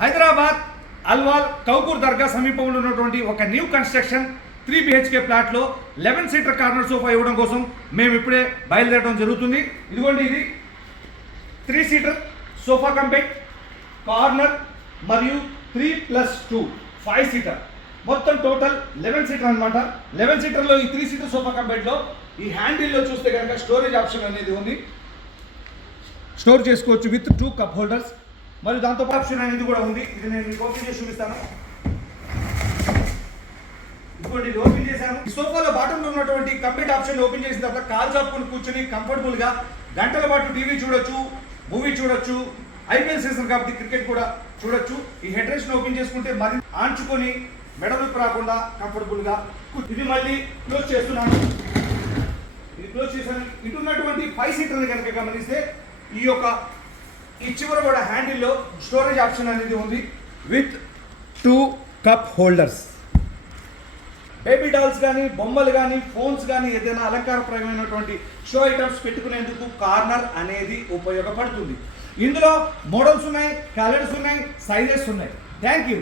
హైదరాబాద్ అల్వాల్ కౌకూర్ దర్గా సమీపంలో ఉన్నటువంటి ఒక న్యూ కన్స్ట్రక్షన్ త్రీ బిహెచ్కే ప్లాట్లో లెవెన్ సీటర్ కార్నర్ సోఫా ఇవ్వడం కోసం మేము ఇప్పుడే బయలుదేరడం జరుగుతుంది. ఇదిగోండి ఇది. Three seater sofa compact corner మరియు three plus two five seater. మొత్తం టోటల్ లెవెన్ సీటర్ అనమాట లెవెన్ సీటర్లో ఈ త్రీ సీటర్ సోఫా కంపెనీలో ఈ హ్యాండిల్లో చూస్తే కనుక స్టోరేజ్ ఆప్షన్ అనేది ఉంది. స్టోర్ చేసుకోవచ్చు విత్ టూ కప్ హోల్డర్స్. మరి దాంతో ఆప్షన్ అనేది కూడా ఉంది. ఇది నేను మీకు ఓపెన్ చేసి చూపిస్తాను. ఇదిగోండి ఇది ఓపెన్ చేశాను. ఈ సోఫాలో బాటంలో ఉన్నటువంటి కంప్లీట్ ఆప్షన్ ఓపెన్ చేసిన తర్వాత కాల్ చాపుకుని కూర్చొని కంఫర్టబుల్గా గంటల పాటు టీవీ చూడొచ్చు మూవీ చూడొచ్చు ఐపీఎల్ సీజన్ కాబట్టి క్రికెట్ కూడా చూడొచ్చు. ఈ హెడ్ రెస్ట్ ఓపెన్ చేసుకుంటే మరి ఆంచుకొని మెడ రాకుండా కంఫర్టబుల్గా ఇది మళ్ళీ క్లోజ్ చేస్తున్నాను. ఇది క్లోజ్ చేశాను. ఇటు ఉన్నటువంటి ఫైవ్ సీటర్ కనుక గమనిస్తే ఈ యొక్క ఈ చివర కూడా హ్యాండిల్లో స్టోరేజ్ ఆప్షన్ అనేది ఉంది. With two cup holders. Baby dolls కానీ బొమ్మలు కానీ ఫోన్స్ కానీ ఏదైనా అలంకారప్రయమైనటువంటి షో ఐటమ్స్ పెట్టుకునేందుకు కార్నర్ అనేది ఉపయోగపడుతుంది. ఇందులో మోడల్స్ ఉన్నాయి కలర్స్ ఉన్నాయి సైజెస్ ఉన్నాయి. Thank you